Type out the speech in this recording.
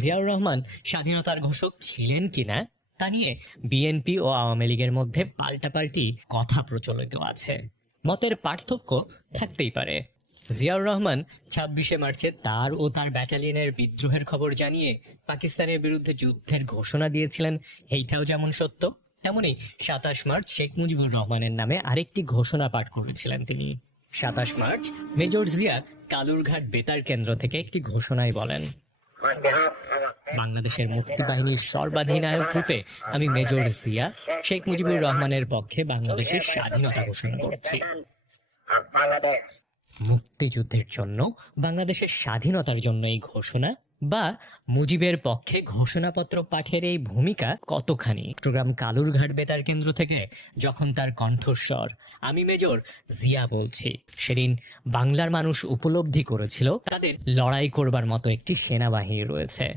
জিয়াউর রহমান স্বাধীনতার ঘোষক ছিলেন কিনা তা নিয়ে বিএনপি ও আওয়ামী লীগের মধ্যে পাল্টাপাল্টি কথা প্রচলিত আছে। মতের পার্থক্য থাকতেই পারে। জিয়াউর রহমান ২৬শে মার্চে তার ও তার ব্যাটালিয়নের বিদ্রোহের খবর জানিয়ে পাকিস্তানের বিরুদ্ধে যুদ্ধের ঘোষণা দিয়েছিলেন, এইটাও যেমন সত্য, তেমনি ২৭ মার্চ শেখ মুজিবুর রহমানের নামে আরেকটি ঘোষণা পাঠ করেছিলেন তিনি। ২৭ মার্চ মেজর জিয়া কালুরঘাট বেতার কেন্দ্র থেকে একটি ঘোষণায় বলেন, বাংলাদেশের মুক্তিবাহিনীর সর্বাধিনায়ক রূপে আমি মেজর জিয়া শেখ মুজিবুর রহমানের পক্ষে বাংলাদেশের স্বাধীনতা ঘোষণা করছি। মুক্তিযুদ্ধের জন্য, বাংলাদেশের স্বাধীনতার জন্য এই ঘোষণা বা মুজিবের পক্ষে ঘোষণাপত্র পাঠের এই ভূমিকা কতখানি। চট্টগ্রাম কালুরঘাট বেতার কেন্দ্র থেকে যখন তার কণ্ঠস্বর আমি মেজর জিয়া বলছি, সেদিন বাংলার মানুষ উপলব্ধি করেছিল তাদের লড়াই করবার মতো একটি সেনাবাহিনী রয়েছে।